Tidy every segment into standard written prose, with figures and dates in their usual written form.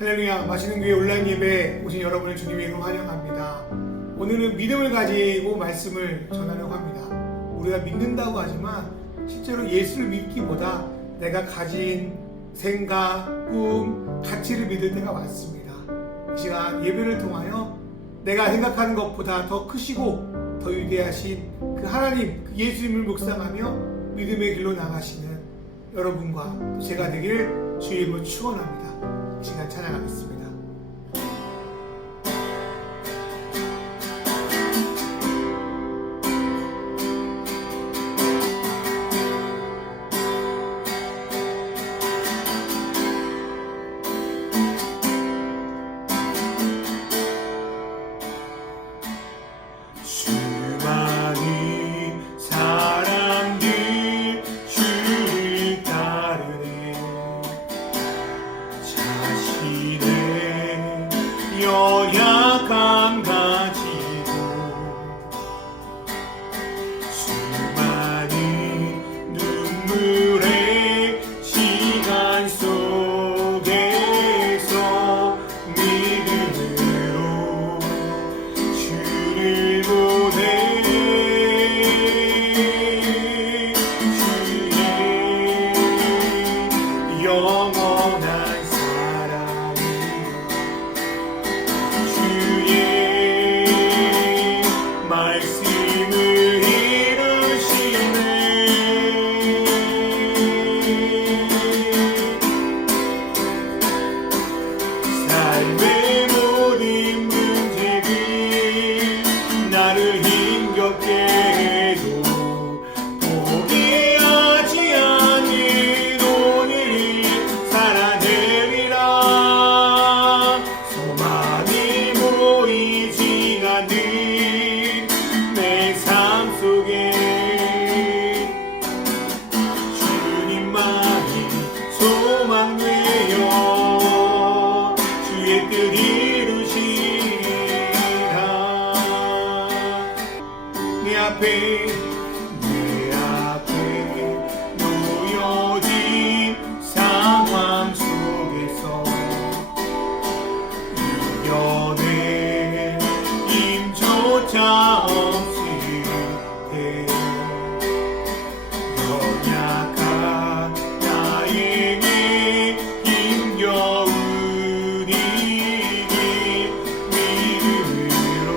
할렐루야, 맛있는 교회 온라인 예배에 오신 여러분을 주님의 이름으로 환영합니다. 오늘은 믿음을 가지고 말씀을 전하려고 합니다. 우리가 믿는다고 하지만 실제로 예수를 믿기보다 내가 가진 생각, 꿈, 가치를 믿을 때가 많습니다. 이 시간 예배를 통하여 내가 생각하는 것보다 더 크시고 더 위대하신 그 하나님, 그 예수님을 묵상하며 믿음의 길로 나가시는 여러분과 제가 되길 주의 이름으로 축원합니다. 이 시간 찬양하겠습니다. 연약함 가지고 수많은 눈물의 시간 속에서 믿음으로 주를 보내 주의 영원한 내 앞에 놓여진 상황 속에서 이겨낼 힘조차 없을 때 연약한 나에게 힘겨운 일이 믿음으로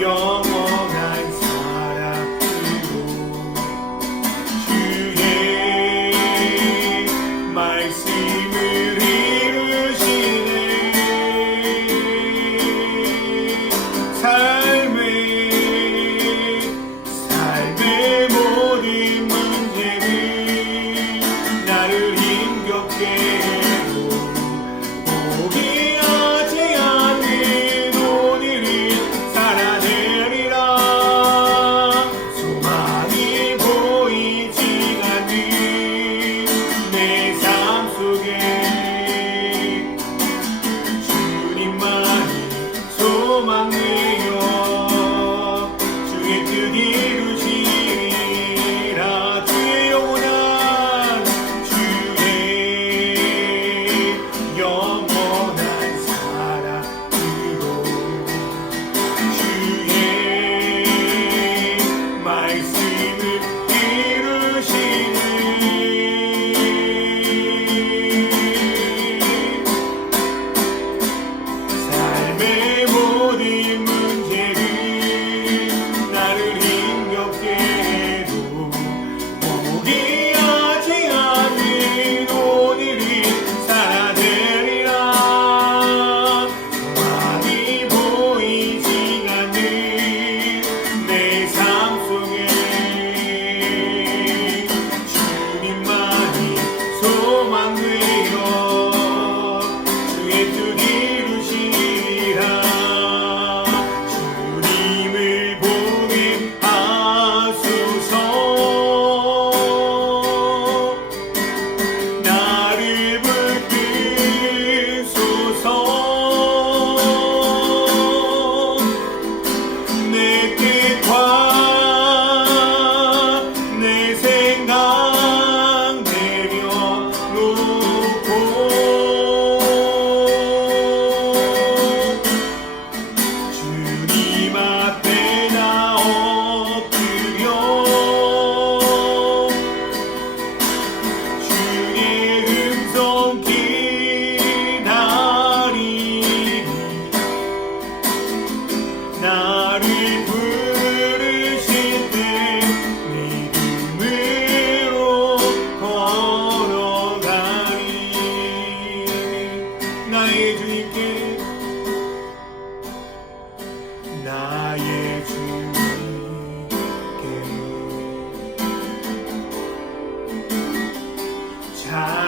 영원한 사랑으로 주의 말씀을 이루시네. 삶의 모든 문제를 나를 힘겹게 해도 포기하지 않는 오늘을 살아내리라. 소망이 보이지 않는 내 삶 속에 주님만이 소망이요 주의 뜻 이루시라. 주의 영원한 주의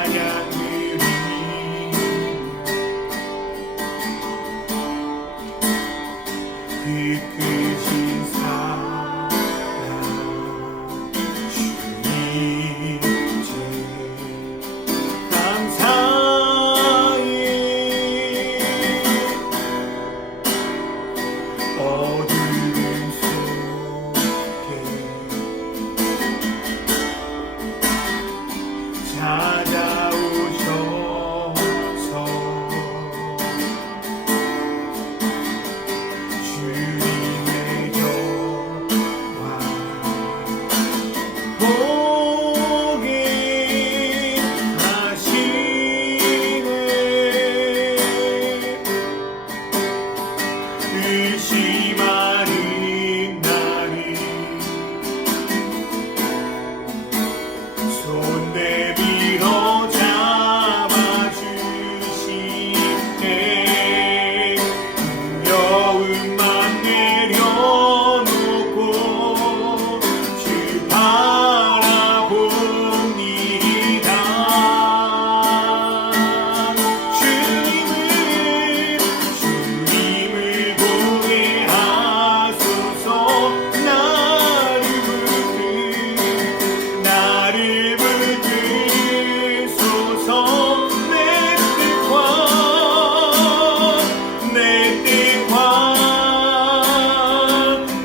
찬양 드리니 그 크신 사랑 주님 제 감사히 어두운 속에 찾아오셔서 주님의 곁와 보게 하시네 의심하는 나를 손 내밀어 잡아주시네 두려움만 내려놓고 주 바라봅니다 주님을 보게 하소서 나를 붙드소서 내 뜻과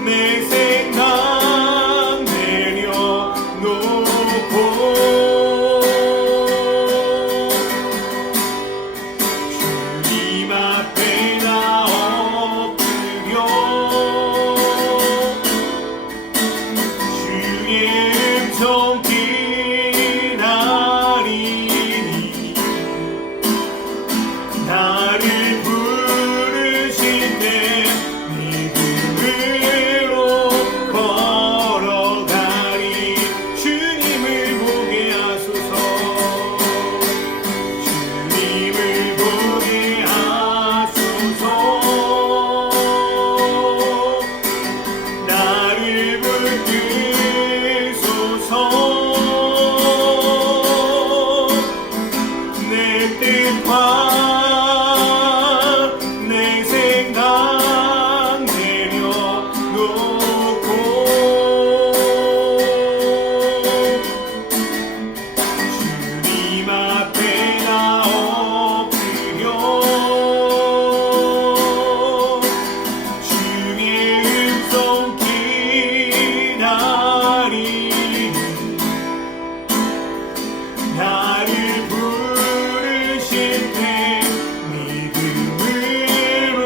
내 생각 내려놓고 주님 앞에 나 엎드려 주의 음성 기다리니 나를 부르신 내 믿음으로 걸어가리 주님을 보게 하소서 주님을 보게 하소서 나를 붙드소서 내 뜻과 내 생각 내려놓고 주님 앞에 나 엎드려 주의 음성 기다리니 나를 부르신 때 믿음으로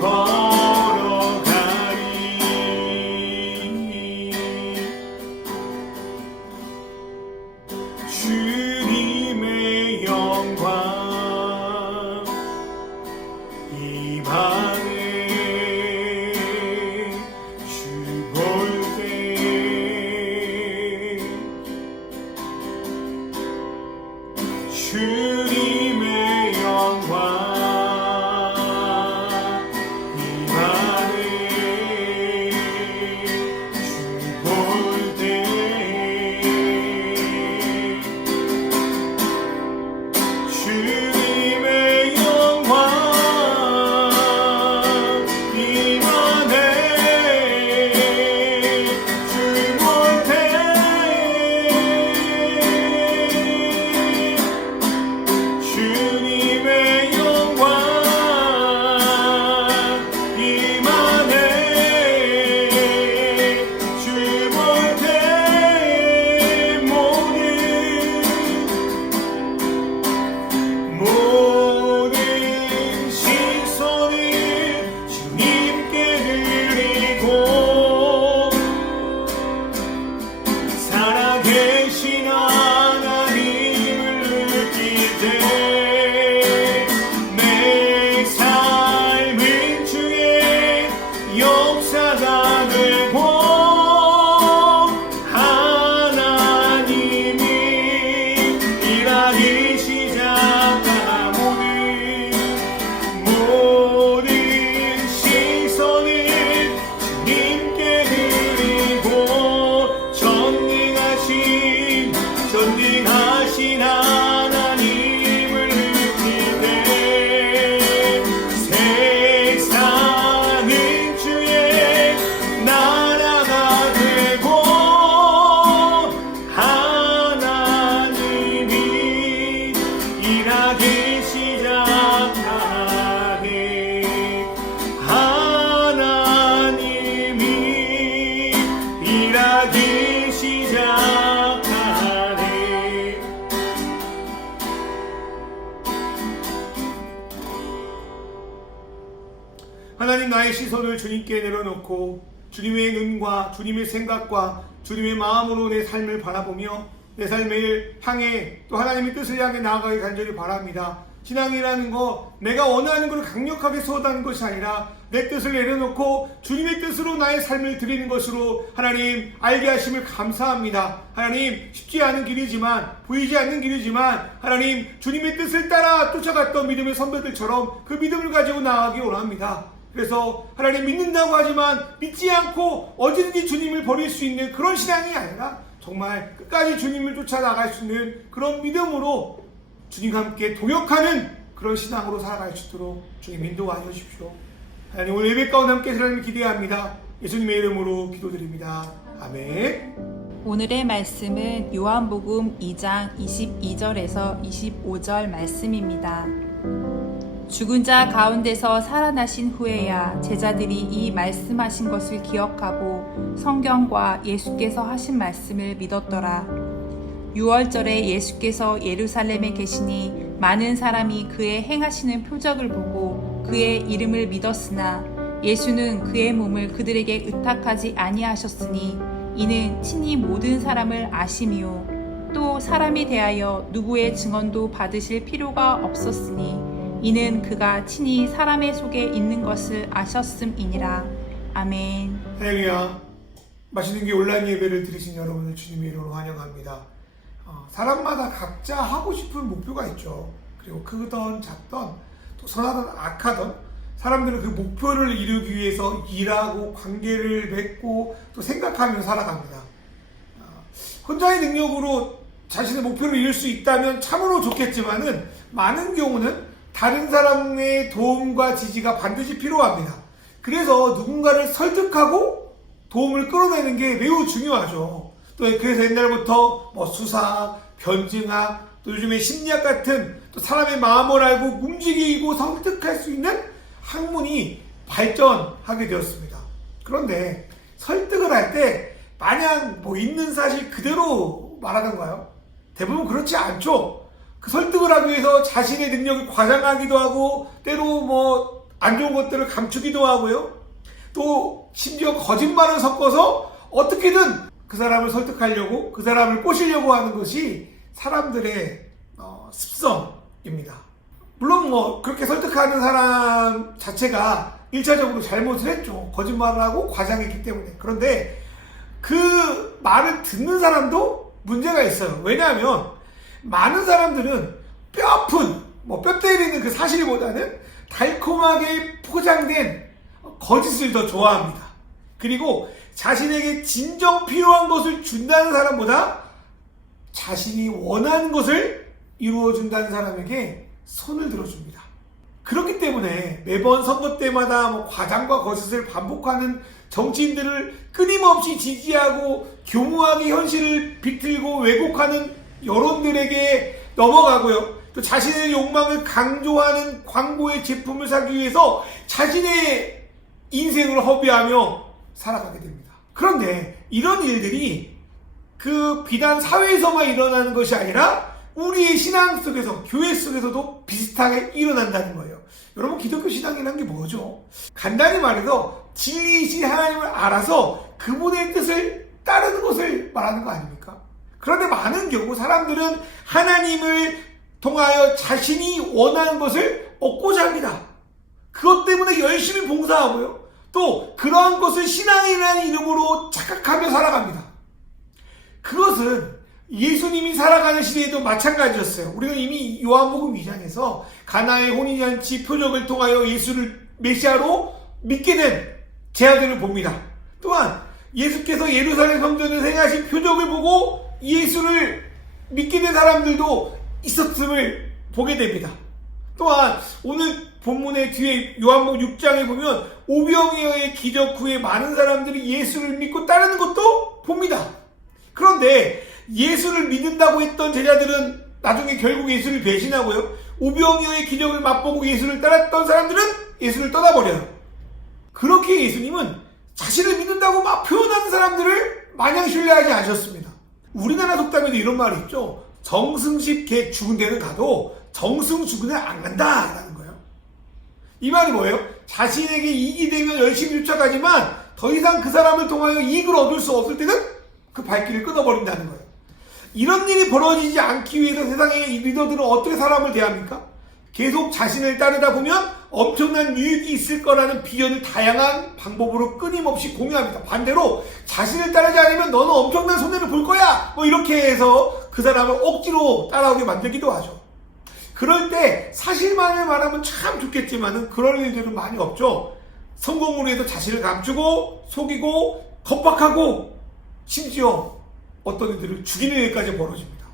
걸어가리 주님의 영광 이 방에 주 볼 때 주님의 영광 이 방에 주 볼 때 주님의 영광 이 방에 주 볼 때 주님의 영광 임하네 주 볼 때 모든 일하기 시작하네. 하나님이 일하기 시작하네. 하나님, 나의 시선을 주님께 내려놓고 주님의 눈과 주님의 생각과 주님의 마음으로 내 삶을 바라보며 내 삶을 향해 또 하나님의 뜻을 향해 나아가길 간절히 바랍니다. 신앙이라는 거 내가 원하는 것을 강력하게 쏟아는 것이 아니라 내 뜻을 내려놓고 주님의 뜻으로 나의 삶을 드리는 것으로 하나님 알게 하심을 감사합니다. 하나님, 쉽지 않은 길이지만, 보이지 않는 길이지만 하나님 주님의 뜻을 따라 쫓아갔던 믿음의 선배들처럼 그 믿음을 가지고 나아가기 원합니다. 그래서 하나님, 믿는다고 하지만 믿지 않고 언제든지 주님을 버릴 수 있는 그런 신앙이 아니라 정말 끝까지 주님을 쫓아나갈 수 있는 그런 믿음으로 주님과 함께 동역하는 그런 신앙으로 살아갈 수 있도록 주님 인도하여 주십시오. 하나님, 오늘 예배 가운데 함께 하나님을 기대합니다. 예수님의 이름으로 기도드립니다. 아멘. 오늘의 말씀은 요한복음 2장 22절에서 25절 말씀입니다. 죽은 자 가운데서 살아나신 후에야 제자들이 이 말씀하신 것을 기억하고 성경과 예수께서 하신 말씀을 믿었더라. 6월절에 예수께서 예루살렘에 계시니 많은 사람이 그의 행하시는 표적을 보고 그의 이름을 믿었으나 예수는 그의 몸을 그들에게 의탁하지 아니하셨으니 이는 친히 모든 사람을 아심이요 또 사람에 대하여 누구의 증언도 받으실 필요가 없었으니 이는 그가 친히 사람의 속에 있는 것을 아셨음이니라. 아멘. 할렐루야. 맛있는 게 온라인 예배를 들으신 여러분을 주님의 이름으로 환영합니다. 사람마다 각자 하고 싶은 목표가 있죠. 그리고 크던 작던 또 선하던 악하던 사람들은 그 목표를 이루기 위해서 일하고 관계를 맺고 또 생각하며 살아갑니다. 혼자의 능력으로 자신의 목표를 이룰 수 있다면 참으로 좋겠지만은 많은 경우는 다른 사람의 도움과 지지가 반드시 필요합니다. 그래서 누군가를 설득하고 도움을 끌어내는 게 매우 중요하죠. 또 그래서 옛날부터 수사학, 변증학, 또 요즘에 심리학 같은 또 사람의 마음을 알고 움직이고 설득할 수 있는 학문이 발전하게 되었습니다. 그런데 설득을 할 때 마냥 있는 사실 그대로 말하던가요? 대부분 그렇지 않죠. 그 설득을 하기 위해서 자신의 능력을 과장하기도 하고 때로 안 좋은 것들을 감추기도 하고요. 또 심지어 거짓말을 섞어서 어떻게든 그 사람을 설득하려고 그 사람을 꼬시려고 하는 것이 사람들의 습성입니다. 물론 그렇게 설득하는 사람 자체가 1차적으로 잘못을 했죠. 거짓말을 하고 과장했기 때문에. 그런데 그 말을 듣는 사람도 문제가 있어요. 왜냐하면 많은 사람들은 뼈아픈, 뼈 때리는 그 사실보다는 달콤하게 포장된 거짓을 더 좋아합니다. 그리고 자신에게 진정 필요한 것을 준다는 사람보다 자신이 원하는 것을 이루어준다는 사람에게 손을 들어줍니다. 그렇기 때문에 매번 선거 때마다 과장과 거짓을 반복하는 정치인들을 끊임없이 지지하고 교묘하게 현실을 비틀고 왜곡하는 여론들에게 넘어가고요. 또 자신의 욕망을 강조하는 광고의 제품을 사기 위해서 자신의 인생을 허비하며 살아가게 됩니다. 그런데 이런 일들이 비단 사회에서만 일어나는 것이 아니라 우리의 신앙 속에서, 교회 속에서도 비슷하게 일어난다는 거예요. 여러분, 기독교 신앙이라는 게 뭐죠? 간단히 말해서 진리이신 하나님을 알아서 그분의 뜻을 따르는 것을 말하는 거 아닙니까? 그런데 많은 경우 사람들은 하나님을 통하여 자신이 원하는 것을 얻고자 합니다. 그것 때문에 열심히 봉사하고요. 또 그러한 것을 신앙이라는 이름으로 착각하며 살아갑니다. 그것은 예수님이 살아가는 시대에도 마찬가지였어요. 우리는 이미 요한복음 2장에서 가나의 혼인잔치 표적을 통하여 예수를 메시아로 믿게 된 제자들을 봅니다. 또한 예수께서 예루살렘 성전에서 행하신 표적을 보고 예수를 믿게 된 사람들도 있었음을 보게 됩니다. 또한 오늘 본문의 뒤에 요한복음 6장에 보면 오병이어의 기적 후에 많은 사람들이 예수를 믿고 따르는 것도 봅니다. 그런데 예수를 믿는다고 했던 제자들은 나중에 결국 예수를 배신하고요. 오병이어의 기적을 맛보고 예수를 따랐던 사람들은 예수를 떠나버려요. 그렇게 예수님은 자신을 믿는다고 막 표현하는 사람들을 마냥 신뢰하지 않으셨습니다. 우리나라 속담에도 이런 말이 있죠. 정승십 개 죽은 데는 가도 정승 죽은 데는 안 간다라는 거예요. 이 말이 뭐예요? 자신에게 이익이 되면 열심히 쫓아가지만 더 이상 그 사람을 통하여 이익을 얻을 수 없을 때는 그 발길을 끊어버린다는 거예요. 이런 일이 벌어지지 않기 위해서 세상의 리더들은 어떻게 사람을 대합니까? 계속 자신을 따르다 보면 엄청난 유익이 있을 거라는 비전을 다양한 방법으로 끊임없이 공유합니다. 반대로 자신을 따르지 않으면 너는 엄청난 손해를 볼 거야! 뭐 이렇게 해서 그 사람을 억지로 따라오게 만들기도 하죠. 그럴 때 사실만을 말하면 참 좋겠지만은 그럴 일들은 많이 없죠. 성공을 위해서 자신을 감추고 속이고 겁박하고 심지어 어떤 이들을 죽이는 일까지 벌어집니다.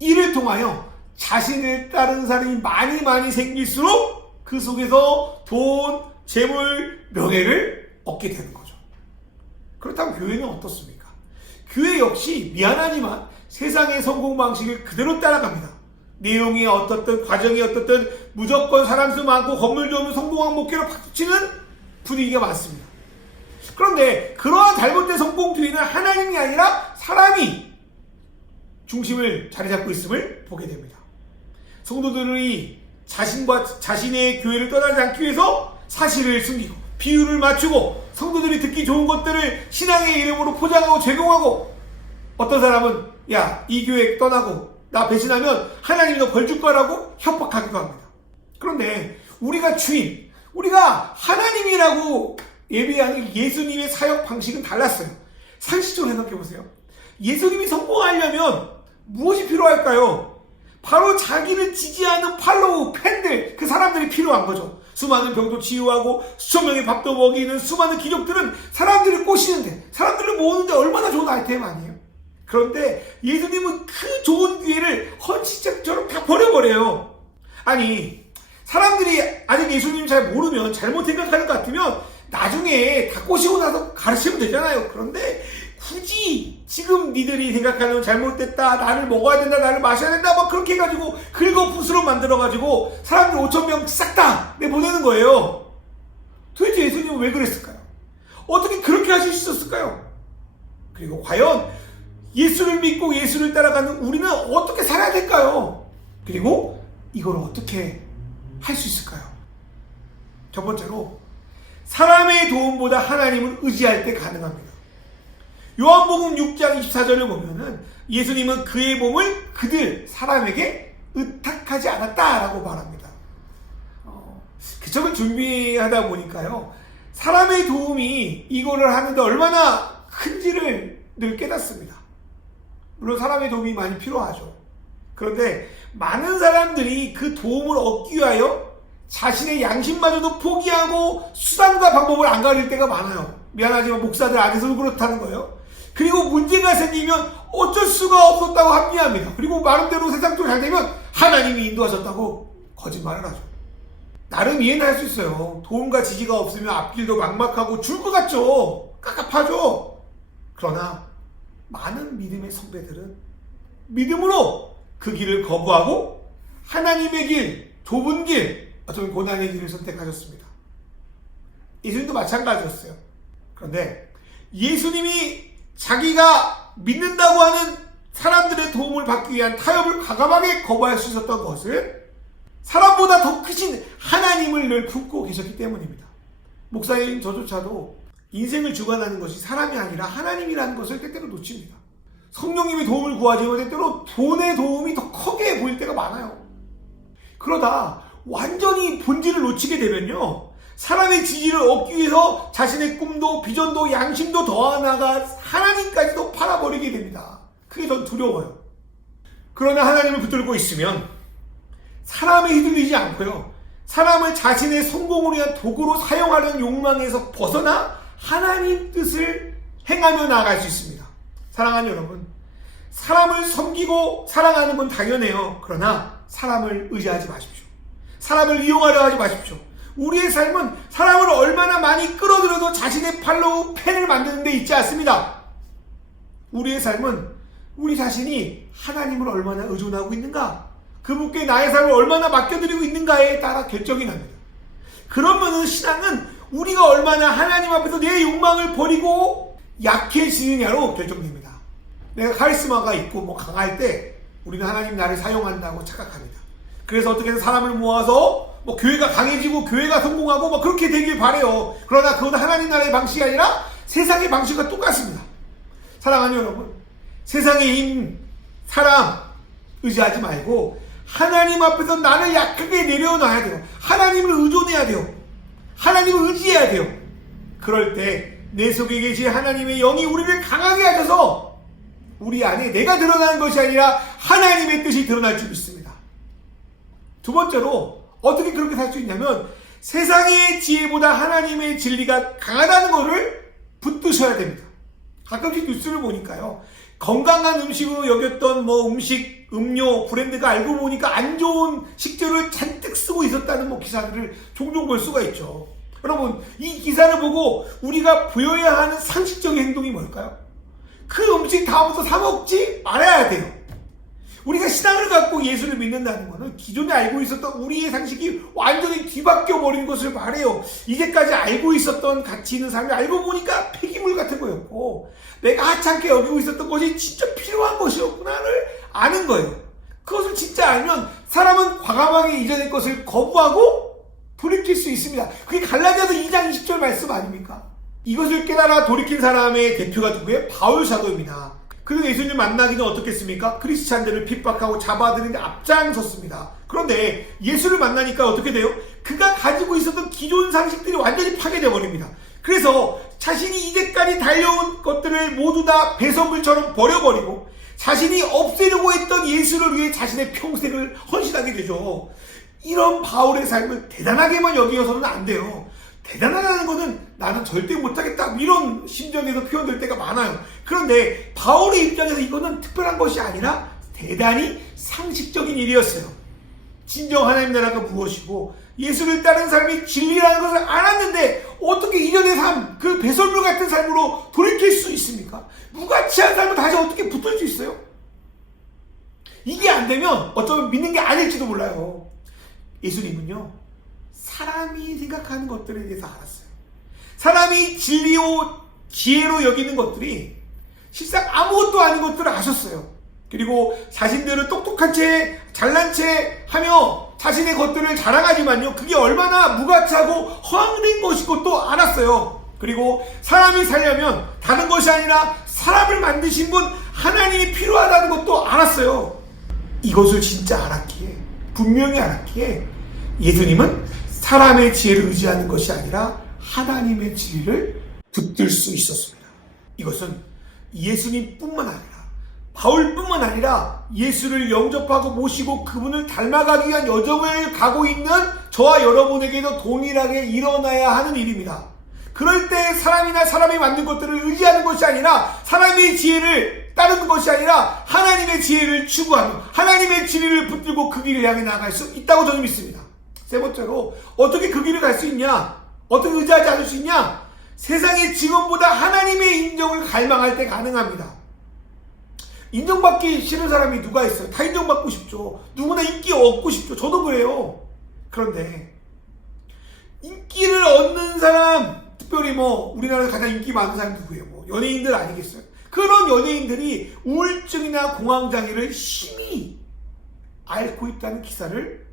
이를 통하여 자신을 따르는 사람이 많이 생길수록 그 속에서 돈, 재물, 명예를 얻게 되는 거죠. 그렇다면 교회는 어떻습니까? 교회 역시 미안하지만 세상의 성공 방식을 그대로 따라갑니다. 내용이 어떻든 과정이 어떻든 무조건 사람 수 많고 건물 좋으면 성공한 목표로 박수치는 분위기가 많습니다. 그런데 그러한 잘못된 성공 뒤에는 하나님이 아니라 사람이 중심을 자리 잡고 있음을 보게 됩니다. 성도들이 자신의 교회를 떠나지 않기 위해서 사실을 숨기고 비유를 맞추고 성도들이 듣기 좋은 것들을 신앙의 이름으로 포장하고 제공하고 어떤 사람은 야, 이 교회 떠나고 나 배신하면 하나님이 너 벌 줄 거라고 협박하기도 합니다. 그런데 우리가 주인, 우리가 하나님이라고 예배하는 예수님의 사역 방식은 달랐어요. 상식적으로 생각해보세요. 예수님이 성공하려면 무엇이 필요할까요? 바로 자기를 지지하는 팔로우, 팬들, 그 사람들이 필요한 거죠. 수많은 병도 치유하고 수천 명의 밥도 먹이는 수많은 기적들은 사람들을 꼬시는데, 사람들을 모으는데 얼마나 좋은 아이템 아니에요? 그런데 예수님은 그 좋은 기회를 헌신짝처럼 다 버려버려요. 아니, 사람들이 아직 예수님 잘 모르면 잘못 생각하는 것 같으면 나중에 다 꼬시고 나서 가르치면 되잖아요. 그런데 굳이 지금 니들이 생각하는 잘못됐다, 나를 먹어야 된다, 나를 마셔야 된다 막 그렇게 해가지고 긁어부스럼 만들어가지고 사람들 5,000명 싹 다 내보내는 거예요. 도대체 예수님은 왜 그랬을까요? 어떻게 그렇게 하실 수 있었을까요? 그리고 과연 예수를 믿고 예수를 따라가는 우리는 어떻게 살아야 될까요? 그리고 이걸 어떻게 할 수 있을까요? 첫 번째로 사람의 도움보다 하나님을 의지할 때 가능합니다. 요한복음 6장 24절을 보면은 예수님은 그의 몸을 그들 사람에게 의탁하지 않았다라고 말합니다. 그 책을 준비하다 보니까요, 사람의 도움이 이거를 하는데 얼마나 큰지를 늘 깨닫습니다. 물론 사람의 도움이 많이 필요하죠. 그런데 많은 사람들이 그 도움을 얻기 위하여 자신의 양심마저도 포기하고 수단과 방법을 안 가릴 때가 많아요. 미안하지만 목사들 안에서도 그렇다는 거예요. 그리고 문제가 생기면 어쩔 수가 없었다고 합리합니다. 그리고 마음대로 세상도 잘 되면 하나님이 인도하셨다고 거짓말을 하죠. 나름 이해는 할 수 있어요. 도움과 지지가 없으면 앞길도 막막하고 줄 것 같죠. 깝깝하죠. 그러나 많은 믿음의 선배들은 믿음으로 그 길을 거부하고 하나님의 길, 좁은 길, 어쩌면 고난의 길을 선택하셨습니다. 예수님도 마찬가지였어요. 그런데 예수님이 자기가 믿는다고 하는 사람들의 도움을 받기 위한 타협을 과감하게 거부할 수 있었던 것을 사람보다 더 크신 하나님을 늘 품고 계셨기 때문입니다. 목사님 저조차도 인생을 주관하는 것이 사람이 아니라 하나님이라는 것을 때때로 놓칩니다. 성령님의 도움을 구하지만 때때로 돈의 도움이 더 크게 보일 때가 많아요. 그러다 완전히 본질을 놓치게 되면요, 사람의 지지를 얻기 위해서 자신의 꿈도 비전도 양심도 더 나아가 하나님까지도 팔아버리게 됩니다. 그게 전 두려워요. 그러나 하나님을 붙들고 있으면 사람에 휘둘리지 않고요, 사람을 자신의 성공을 위한 도구로 사용하려는 욕망에서 벗어나 하나님 뜻을 행하며 나아갈 수 있습니다. 사랑하는 여러분, 사람을 섬기고 사랑하는 건 당연해요. 그러나 사람을 의지하지 마십시오. 사람을 이용하려 하지 마십시오. 우리의 삶은 사람을 얼마나 많이 끌어들여도 자신의 팔로우 팬을 만드는 데 있지 않습니다. 우리의 삶은 우리 자신이 하나님을 얼마나 의존하고 있는가, 그분께 나의 삶을 얼마나 맡겨드리고 있는가에 따라 결정이 납니다. 그러면은 신앙은 우리가 얼마나 하나님 앞에서 내 욕망을 버리고 약해지느냐로 결정됩니다. 내가 카리스마가 있고 뭐 강할 때 우리는 하나님 나를 사용한다고 착각합니다. 그래서 어떻게든 사람을 모아서 뭐 교회가 강해지고 교회가 성공하고 뭐 그렇게 되길 바래요. 그러나 그건 하나님 나라의 방식이 아니라 세상의 방식과 똑같습니다. 사랑하는 여러분, 세상의 힘, 사람 의지하지 말고 하나님 앞에서 나를 약하게 내려놔야 돼요. 하나님을 의존해야 돼요. 하나님을 의지해야 돼요. 그럴 때 내 속에 계신 하나님의 영이 우리를 강하게 하셔서 우리 안에 내가 드러나는 것이 아니라 하나님의 뜻이 드러날 줄 믿습니다. 두 번째로 어떻게 그렇게 살 수 있냐면 세상의 지혜보다 하나님의 진리가 강하다는 것을 붙드셔야 됩니다. 가끔씩 뉴스를 보니까요, 건강한 음식으로 여겼던 뭐 음식, 음료, 브랜드가 알고 보니까 안 좋은 식재료를 잔뜩 쓰고 있었다는 뭐 기사들을 종종 볼 수가 있죠. 여러분, 이 기사를 보고 우리가 보여야 하는 상식적인 행동이 뭘까요? 그 음식 다음부터 사 먹지 말아야 돼요. 우리가 신앙을 갖고 예수를 믿는다는 것은 기존에 알고 있었던 우리의 상식이 완전히 뒤바뀌어 버린 것을 말해요. 이제까지 알고 있었던 가치 있는 삶을 알고 보니까 폐기물 같은 거였고 내가 하찮게 여기고 있었던 것이 진짜 필요한 것이었구나를 아는 거예요. 그것을 진짜 알면 사람은 과감하게 이전의 것을 거부하고 돌이킬 수 있습니다. 그게 갈라디아서 2장 20절 말씀 아닙니까? 이것을 깨달아 돌이킨 사람의 대표가 누구예요? 바울 사도입니다. 그는 예수님 만나기는 어떻겠습니까? 크리스찬들을 핍박하고 잡아들이는 데 앞장섰습니다. 그런데 예수를 만나니까 어떻게 돼요? 그가 가지고 있었던 기존 상식들이 완전히 파괴되어 버립니다. 그래서 자신이 이제까지 달려온 것들을 모두 다 배설물처럼 버려버리고 자신이 없애려고 했던 예수를 위해 자신의 평생을 헌신하게 되죠. 이런 바울의 삶을 대단하게만 여기어서는 안 돼요. 대단하다는 것은 나는 절대 못하겠다 이런 심정에서 표현될 때가 많아요. 그런데 바울의 입장에서 이거는 특별한 것이 아니라 대단히 상식적인 일이었어요. 진정 하나님 나라가 무엇이고 예수를 따르는 삶이 진리라는 것을 알았는데 어떻게 이전의 삶, 그 배설물 같은 삶으로 돌이킬 수 있습니까? 무가치한 삶을 다시 어떻게 붙을 수 있어요? 이게 안 되면 어쩌면 믿는 게 아닐지도 몰라요. 예수님은요, 사람이 생각하는 것들에 대해서 알았어요. 사람이 진리요 지혜로 여기는 것들이 실상 아무것도 아닌 것들을 아셨어요. 그리고 자신들은 똑똑한 채 잘난 채 하며 자신의 것들을 자랑하지만요, 그게 얼마나 무가치하고 허황된 것이고 또 알았어요. 그리고 사람이 살려면 다른 것이 아니라 사람을 만드신 분 하나님이 필요하다는 것도 알았어요. 이것을 진짜 알았기에, 분명히 알았기에 예수님은 사람의 지혜를 의지하는 것이 아니라 하나님의 진리를 붙들 수 있었습니다. 이것은 예수님뿐만 아니라 바울뿐만 아니라 예수를 영접하고 모시고 그분을 닮아가기 위한 여정을 가고 있는 저와 여러분에게도 동일하게 일어나야 하는 일입니다. 그럴 때 사람이나 사람이 만든 것들을 의지하는 것이 아니라 사람의 지혜를 따르는 것이 아니라 하나님의 지혜를 추구하며 하나님의 진리를 붙들고 그 길을 향해 나아갈 수 있다고 저는 믿습니다. 세 번째로 어떻게 그 길을 갈 수 있냐? 어떻게 의지하지 않을 수 있냐? 세상의 직원보다 하나님의 인정을 갈망할 때 가능합니다. 인정받기 싫은 사람이 누가 있어요? 다 인정받고 싶죠. 누구나 인기 얻고 싶죠. 저도 그래요. 그런데 인기를 얻는 사람, 특별히 뭐 우리나라에서 가장 인기 많은 사람이 누구예요? 뭐 연예인들 아니겠어요? 그런 연예인들이 우울증이나 공황장애를 심히 앓고 있다는 기사를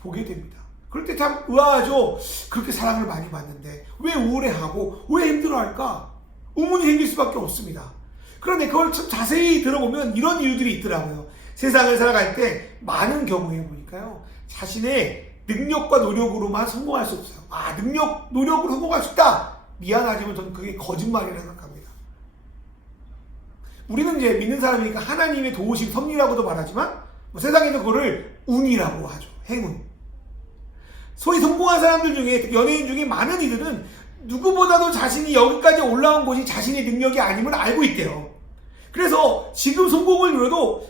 보게 됩니다. 그럴 때 참 의아하죠. 그렇게 사랑을 많이 받는데 왜 우울해하고 왜 힘들어할까? 의문이 생길 수밖에 없습니다. 그런데 그걸 참 자세히 들어보면 이런 이유들이 있더라고요. 세상을 살아갈 때 많은 경우에 보니까요, 자신의 능력과 노력으로만 성공할 수 없어요. 노력으로 성공할 수 있다. 미안하지만 저는 그게 거짓말이라고 생각합니다. 우리는 이제 믿는 사람이니까 하나님의 도우심, 섭리라고도 말하지만 뭐 세상에는 그거를 운이라고 하죠. 행운. 소위 성공한 사람들 중에, 연예인 중에 많은 이들은 누구보다도 자신이 여기까지 올라온 것이 자신의 능력이 아님을 알고 있대요. 그래서 지금 성공을 누려도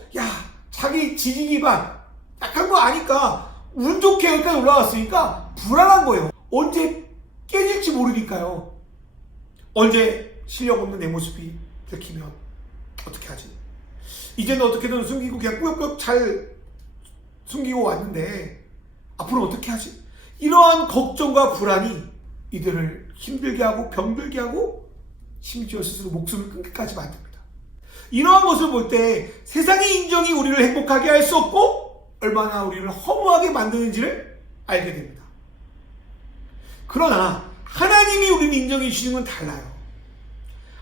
자기 지지 기반 약한 거 아니까 운 좋게 여기까지 올라왔으니까 불안한 거예요. 언제 깨질지 모르니까요. 언제 실력 없는 내 모습이 들키면 어떻게 하지? 이제는 어떻게든 숨기고 그냥 꾸역꾸역 잘 숨기고 왔는데 앞으로 어떻게 하지? 이러한 걱정과 불안이 이들을 힘들게 하고 병들게 하고 심지어 스스로 목숨을 끊기까지 만듭니다. 이러한 것을 볼 때 세상의 인정이 우리를 행복하게 할 수 없고 얼마나 우리를 허무하게 만드는지를 알게 됩니다. 그러나 하나님이 우리를 인정해 주시는 건 달라요.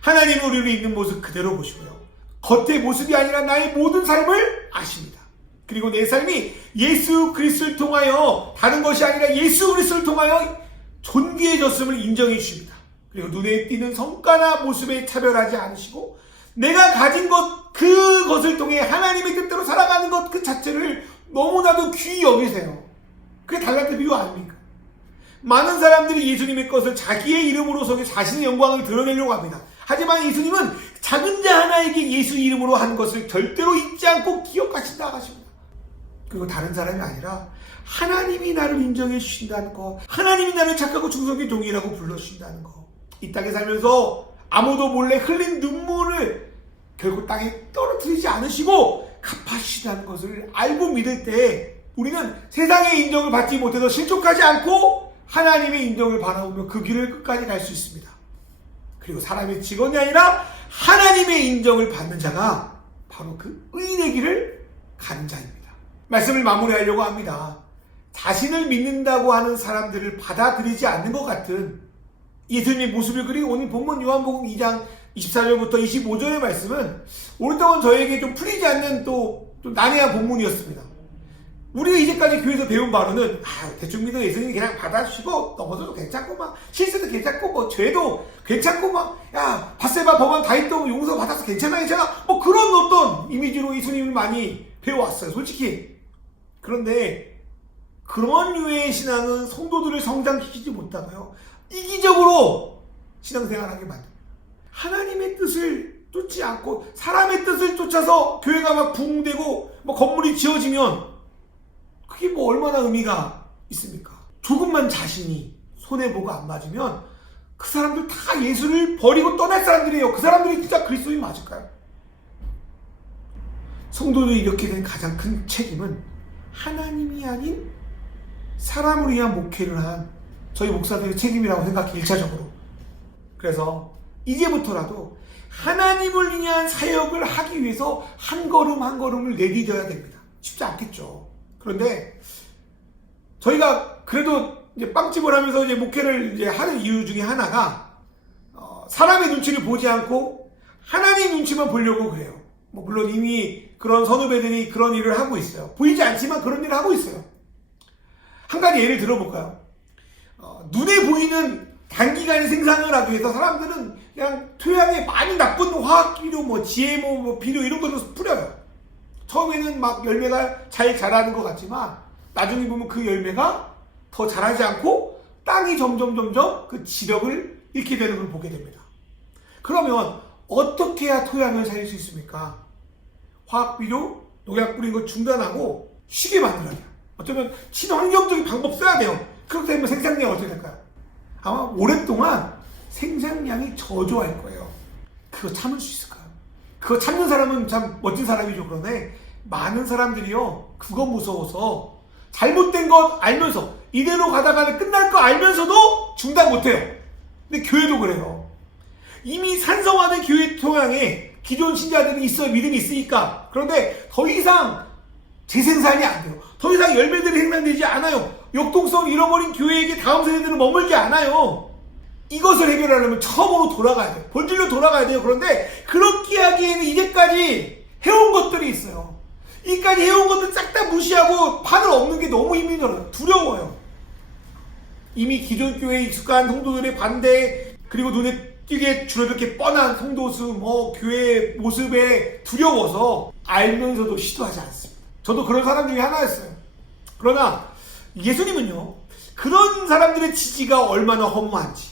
하나님은 우리를 있는 모습 그대로 보시고요. 겉의 모습이 아니라 나의 모든 삶을 아십니다. 그리고 내 삶이 예수 그리스도를 통하여 다른 것이 아니라 예수 그리스도를 통하여 존귀해졌음을 인정해 주십니다. 그리고 눈에 띄는 성과나 모습에 차별하지 않으시고 내가 가진 것 그것을 통해 하나님의 뜻대로 살아가는 것 그 자체를 너무나도 귀히 여기세요. 그게 달란트 비유 아닙니까? 많은 사람들이 예수님의 것을 자기의 이름으로 속에 자신의 영광을 드러내려고 합니다. 하지만 예수님은 작은 자 하나에게 예수 이름으로 한 것을 절대로 잊지 않고 기억하신다 하십니다. 그리고 다른 사람이 아니라 하나님이 나를 인정해 주신다는 것, 하나님이 나를 착하고 충성의 종이라고 불러주신다는 것, 이 땅에 살면서 아무도 몰래 흘린 눈물을 결국 땅에 떨어뜨리지 않으시고 갚아주신다는 것을 알고 믿을 때 우리는 세상의 인정을 받지 못해서 실족하지 않고 하나님의 인정을 바라보며 그 길을 끝까지 갈 수 있습니다. 그리고 사람의 직원이 아니라 하나님의 인정을 받는 자가 바로 그 의인의 길을 가는 자입니다. 말씀을 마무리하려고 합니다. 자신을 믿는다고 하는 사람들을 받아들이지 않는 것 같은 예수님의 모습을 그린 오늘 본문 요한복음 2장 24절부터 25절의 말씀은 오랫동안 저에게 좀 풀리지 않는 또 난해한 본문이었습니다. 우리가 이제까지 교회에서 배운 바로는 대충 믿어 예수님이 그냥 받아주시고 넘어져도 괜찮고 막 실수도 괜찮고 뭐 죄도 괜찮고 막 야 바세바 범한 다윗도 용서 받아서 괜찮아 뭐 그런 어떤 이미지로 예수님을 많이 배워왔어요. 솔직히. 그런데 그런 유의 신앙은 성도들을 성장시키지 못하고요. 이기적으로 신앙생활하게 만듭니다. 하나님의 뜻을 쫓지 않고 사람의 뜻을 쫓아서 교회가 막 붕대고 뭐 건물이 지어지면 그게 뭐 얼마나 의미가 있습니까? 조금만 자신이 손해보고 안 맞으면 그 사람들 다 예수를 버리고 떠날 사람들이에요. 그 사람들이 진짜 그리스도인 맞을까요? 성도들이 이렇게 된 가장 큰 책임은 하나님이 아닌 사람을 위한 목회를 한 저희 목사들의 책임이라고 생각해 1차적으로. 그래서 이제부터라도 하나님을 위한 사역을 하기 위해서 한 걸음 한 걸음을 내디뎌야 됩니다. 쉽지 않겠죠. 그런데 저희가 그래도 이제 빵집을 하면서 이제 목회를 이제 하는 이유 중에 하나가 사람의 눈치를 보지 않고 하나님 눈치만 보려고 그래요. 뭐 물론 이미 그런 선후배들이 그런 일을 하고 있어요. 보이지 않지만 그런 일을 하고 있어요. 한 가지 예를 들어볼까요? 눈에 보이는 단기간에 생산을 하기 위해서 사람들은 그냥 토양에 많은 나쁜 화학비료, 뭐 GMO, 뭐 비료 이런 것을 뿌려요. 처음에는 막 열매가 잘 자라는 것 같지만 나중에 보면 그 열매가 더 자라지 않고 땅이 점점 그 지력을 잃게 되는 걸 보게 됩니다. 그러면 어떻게 해야 토양을 살릴 수 있습니까? 화학비료, 농약 뿌린 거 중단하고 쉬게 만들어야 돼요. 어쩌면 친환경적인 방법 써야 돼요. 그렇게 되면 생산량이 어떻게 될까요? 아마 오랫동안 생산량이 저조할 거예요. 그거 참을 수 있을까요? 그거 참는 사람은 참 멋진 사람이죠. 그러네 많은 사람들이요 그거 무서워서 잘못된 것 알면서 이대로 가다가 끝날 거 알면서도 중단 못해요. 근데 교회도 그래요. 이미 산성화된 교회 토양에 기존 신자들이 있어요. 믿음이 있으니까. 그런데 더 이상 재생산이 안 돼요. 더 이상 열매들이 생산되지 않아요. 역동성을 잃어버린 교회에게 다음 세대들은 머물지 않아요. 이것을 해결하려면 처음으로 돌아가야 돼요. 본질로 돌아가야 돼요. 그런데 그렇게 하기에는 이제까지 해온 것들이 있어요. 이까지 해온 것들 싹 다 무시하고 판을 엎는 게 너무 힘이 들어요. 두려워요. 이미 기존 교회에 익숙한 성도들의 반대, 그리고 눈에 띄게 줄어들게 뻔한 성도수, 교회 모습에 두려워서 알면서도 시도하지 않습니다. 저도 그런 사람 중에 하나였어요. 그러나 예수님은요, 그런 사람들의 지지가 얼마나 허무한지,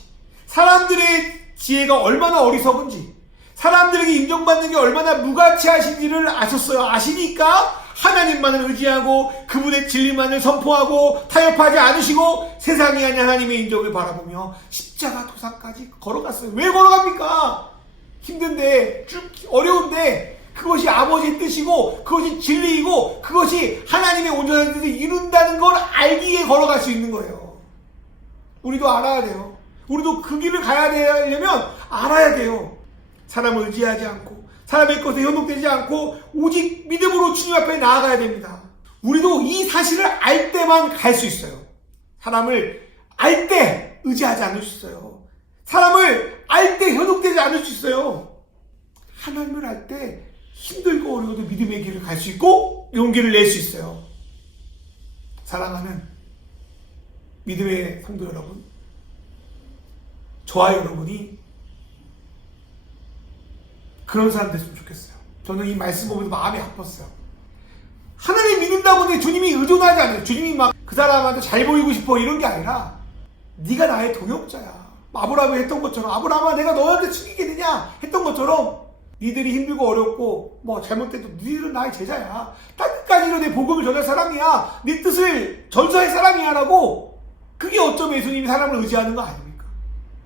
사람들의 지혜가 얼마나 어리석은지, 사람들에게 인정받는 게 얼마나 무가치하신지를 아셨어요. 아시니까 하나님만을 의지하고 그분의 진리만을 선포하고 타협하지 않으시고 세상이 아닌 하나님의 인정을 바라보며 십자가 도상까지 걸어갔어요. 왜 걸어갑니까? 힘든데, 쭉 어려운데 그것이 아버지의 뜻이고 그것이 진리이고 그것이 하나님의 온전한 뜻을 이룬다는 걸 알기에 걸어갈 수 있는 거예요. 우리도 알아야 돼요. 우리도 그 길을 가야 되려면 알아야 돼요. 사람을 의지하지 않고 사람의 것에 현혹되지 않고 오직 믿음으로 주님 앞에 나아가야 됩니다. 우리도 이 사실을 알 때만 갈 수 있어요. 사람을 알 때 의지하지 않을 수 있어요. 사람을 알 때 현혹되지 않을 수 있어요. 하나님을 알 때 힘들고 어려워도 믿음의 길을 갈 수 있고 용기를 낼 수 있어요. 사랑하는 믿음의 성도 여러분, 저와 여러분이 그런 사람 됐으면 좋겠어요. 저는 이 말씀 보면서 마음이 아팠어요. 하나님 믿는다고 하는데 주님이 의존하지 않아요. 주님이 막 그 사람한테 잘 보이고 싶어 이런 게 아니라 네가 나의 동역자야. 아브라함이 했던 것처럼 아브라함아 내가 너한테 챙기겠느냐 했던 것처럼 니들이 힘들고 어렵고 뭐 잘못돼도 니들은 나의 제자야. 땅끝까지로 내 복음을 전할 사람이야. 네 뜻을 전수할 사람이야 라고. 그게 어쩌면 예수님이 사람을 의지하는 거 아닙니까?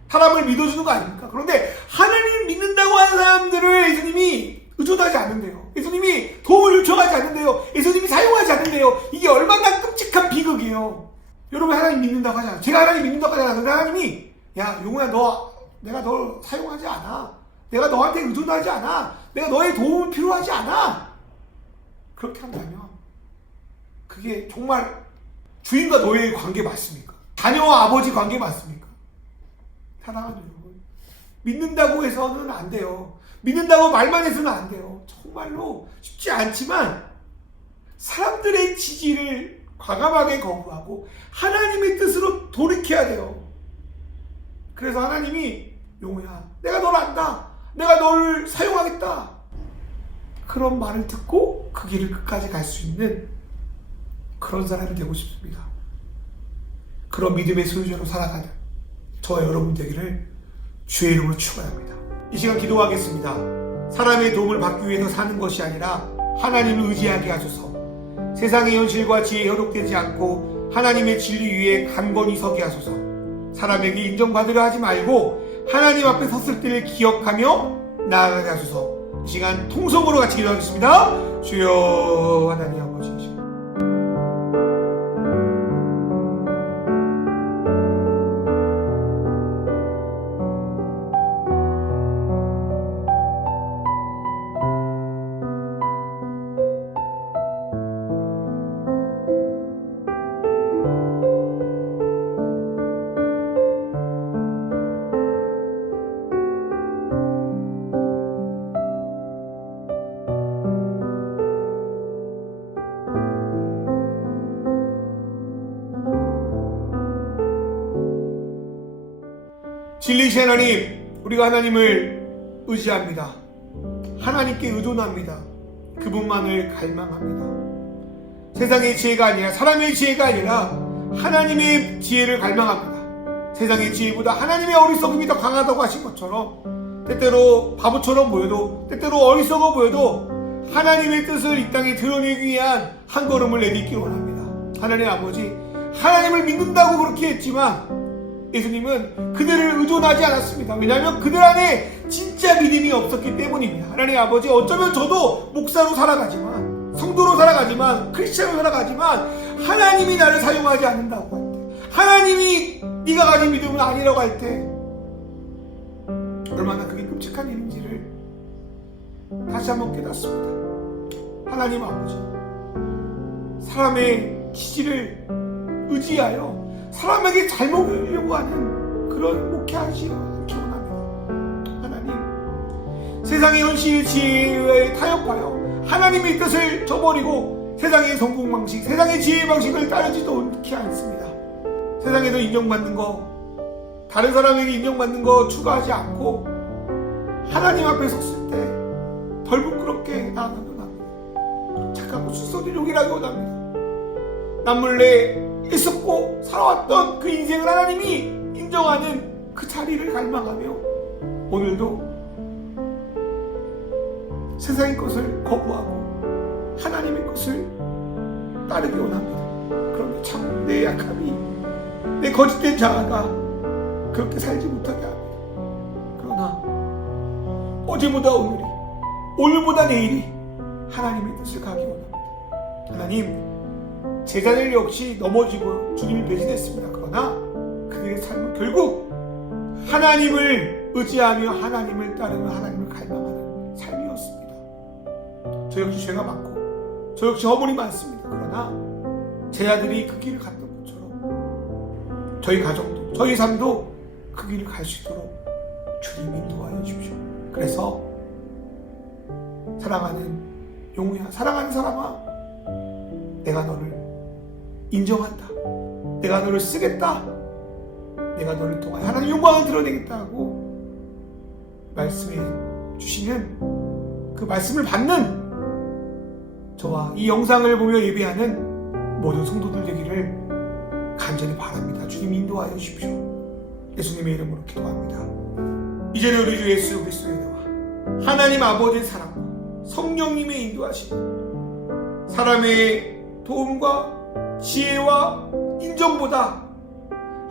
사람을 믿어주는 거 아닙니까? 그런데 하나님 믿는다고 하는 사람들을 예수님이 의존하지 않는데요. 예수님이 도움을 요청하지 않는데요. 예수님이 사용하지 않는데요. 이게 얼마나 끔찍한 비극이에요. 여러분 하나님 믿는다고 하잖아요. 제가 하나님 믿는다고 하잖아요. 근데 하나님이 야 용우야 내가 널 사용하지 않아. 내가 너한테 의존하지 않아. 내가 너의 도움은 필요하지 않아. 그렇게 한다면 그게 정말 주인과 노예의 관계 맞습니까? 자녀와 아버지 관계 맞습니까? 사랑하는 여러분, 믿는다고 해서는 안 돼요. 믿는다고 말만 해서는 안 돼요. 정말로 쉽지 않지만 사람들의 지지를 과감하게 거부하고 하나님의 뜻으로 돌이켜야 돼요. 그래서 하나님이 용우야 내가 널 안다. 내가 널 사용하겠다. 그런 말을 듣고 그 길을 끝까지 갈 수 있는 그런 사람이 되고 싶습니다. 그런 믿음의 소유자로 살아가는 저와 여러분 되기를 주의 이름으로 축원합니다. 이 시간 기도하겠습니다. 사람의 도움을 받기 위해서 사는 것이 아니라 하나님을 의지하게 하소서. 세상의 현실과 지혜에 현혹되지 않고 하나님의 진리 위에 강건히 서게 하소서. 사람에게 인정받으려 하지 말고 하나님 앞에 섰을 때를 기억하며 나아가게 하소서. 이 시간 통성으로 같이 기도하겠습니다. 주여 하나님 아버지, 진리이신 하나님, 우리가 하나님을 의지합니다. 하나님께 의존합니다. 그분만을 갈망합니다. 세상의 지혜가 아니라 사람의 지혜가 아니라 하나님의 지혜를 갈망합니다. 세상의 지혜보다 하나님의 어리석음이 더 강하다고 하신 것처럼 때때로 바보처럼 보여도 때때로 어리석어 보여도 하나님의 뜻을 이 땅에 드러내기 위한 한 걸음을 내딛기 원합니다. 하나님 아버지, 하나님을 믿는다고 그렇게 했지만 예수님은 그들을 의존하지 않았습니다. 왜냐하면 그들 안에 진짜 믿음이 없었기 때문입니다. 하나님 아버지, 어쩌면 저도 목사로 살아가지만, 성도로 살아가지만, 크리스찬으로 살아가지만 하나님이 나를 사용하지 않는다고 할 때, 하나님이 네가 가진 믿음은 아니라고 할 때 얼마나 그게 끔찍한 일인지를 다시 한번 깨닫습니다. 하나님 아버지, 사람의 지지를 의지하여 사람에게 잘 먹으려고 하는 그런 목회하지 않기 원합니다. 하나님, 세상의 현실 지혜에 타협하여 하나님의 뜻을 저버리고 세상의 성공 방식, 세상의 지혜 방식을 따르지도 않지 않습니다. 세상에서 인정받는 거, 다른 사람에게 인정받는 거 추구하지 않고 하나님 앞에 섰을 때 덜 부끄럽게 나아가기 원합니다. 착하고 수선이 용이라기 원합니다. 남몰래 애썼고 살아왔던 그 인생을 하나님이 인정하는 그 자리를 갈망하며 오늘도 세상의 것을 거부하고 하나님의 것을 따르기 원합니다. 그런데 참 내 약함이, 내 거짓된 자아가 그렇게 살지 못하게 합니다. 그러나 어제보다 오늘이, 오늘보다 내일이 하나님의 뜻을 가기 원합니다. 하나님, 제자들 역시 넘어지고 주님이 배신했습니다. 그러나 그들의 삶은 결국 하나님을 의지하며 하나님을 따르며 하나님을 갈망하는 삶이었습니다. 저 역시 죄가 많고 저 역시 허물이 많습니다. 그러나 제자들이 그 길을 갔던 것처럼 저희 가정도 저희 삶도 그 길을 갈 수 있도록 주님 인도하여 주십시오. 그래서 사랑하는 용우야, 사랑하는 사람아, 내가 너를 인정한다. 내가 너를 쓰겠다. 내가 너를 통하여 하나님의 영광을 드러내겠다 하고 말씀해 주시는 그 말씀을 받는 저와 이 영상을 보며 예배하는 모든 성도들 되기를 간절히 바랍니다. 주님 인도하여 주십시오. 예수님의 이름으로 기도합니다. 이제는 우리 주 예수 그리스도의 은혜와 하나님 아버지의 사랑과 성령님의 인도하심, 사람의 도움과 지혜와 인정보다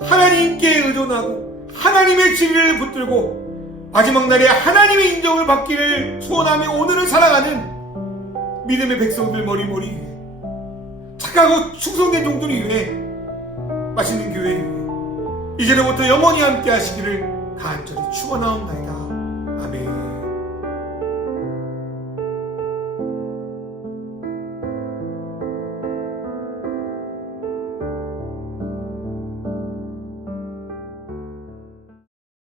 하나님께 의존하고 하나님의 진리를 붙들고 마지막 날에 하나님의 인정을 받기를 소원하며 오늘을 살아가는 믿음의 백성들 머리머리 위에, 착하고 충성된 종들이 위해, 맛있는 교회 위에 이제로부터 영원히 함께 하시기를 간절히 축원하옵나이다.